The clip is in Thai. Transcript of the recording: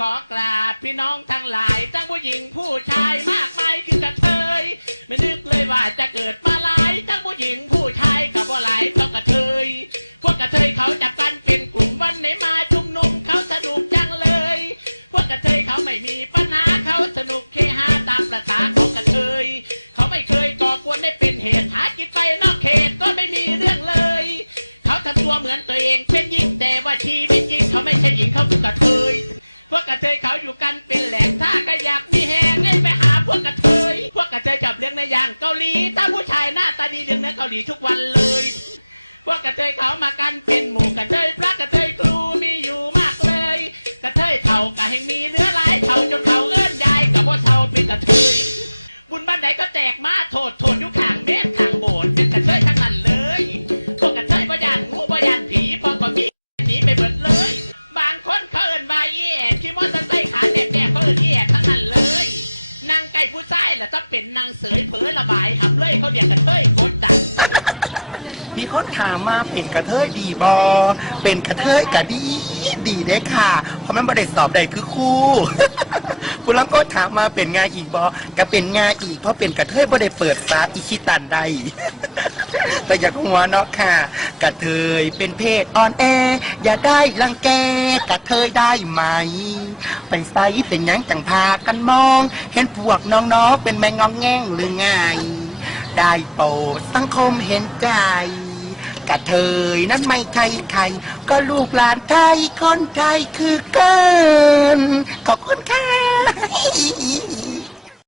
ขอกราบพี่น้องทั้งหลายทั้งผู้หญิงผู้ชายมากมายคือกระเทยไม่นึกเลยว่าจะเกิดมาหลายทั้งผู้หญิงผู้ชายกับว่าหลายต้องกระเทยพวกกระเทยเขาจับกันเป็นกลุ่มวันไหนมาชุมนุมเขาสนุกจังเลย พวกกระเทยเขาไม่มีปัญหาเขาสนุกเฮฮาตามประษาของกระเทยเขาไม่เคยก่อกวนให้เป็นเหตุหากินไปนอกเขตก็ไม่มีเรื่องเลย เขาทำตัวเหมือนตัวเองเป็นหญิงแต่ว่าชีวิตจริงเขาไม่ใช่หญิงเขาคือกระเทย วกกระเทยเขาอยู่กันเป็นแหล่งถ้าก็อยากมีแหงให้ไปหาพวกกระเทย พวกกระเทยจับเลี้ยงในยางเกาหลี ถ้าผู้ชายหน้าตาดีเลี้ยงในเกาหลีทุกวันเลย พวกกระเทยเขามากันเป็นหมู่กระเทยพระกระเทยครูมีอยู่มากเลย กระเทยเท่ากะแห่งมีเนื้อหลายเท่าจนเท่าเอิ้นยายกับว่าเท่าเป็นกระเทยบุญบ้านไหนก็แตกมาโทษโทษยู่ข้ ผู้ชายล่ะถ้าเป็นนางเสยเผลอระบายหำเลยเขาเรียกกระเทยกดดันมีคนถามมาเป็นกระเทยดีบอ เป็นกระเทยกะดีดีได้ค่ะ เพราะมันบ่ได้สอบได้คือครูคุณลังก็ถามมาเป็นงานอีกบอก็เป็นงานอีก เพราะเป็นกระเทยบ่ได้เปิดฟ้าอิชิตันได้ แต่อย่าหัวเนาะค่ะ กระเทยเป็นเพศอ่อนแอ อย่าได้รังแกกระเทยได้ไหม ไปไซเป็นหยังจังพากันมอง เห็นพวกน้องๆเป็นแมงงองแง่งหรือไง ได้โปรดสังคมเห็นใจ กระเทยนั้นไม่ใช่ใคร ก็ลูกหลานไทยคนไทยคือเกิน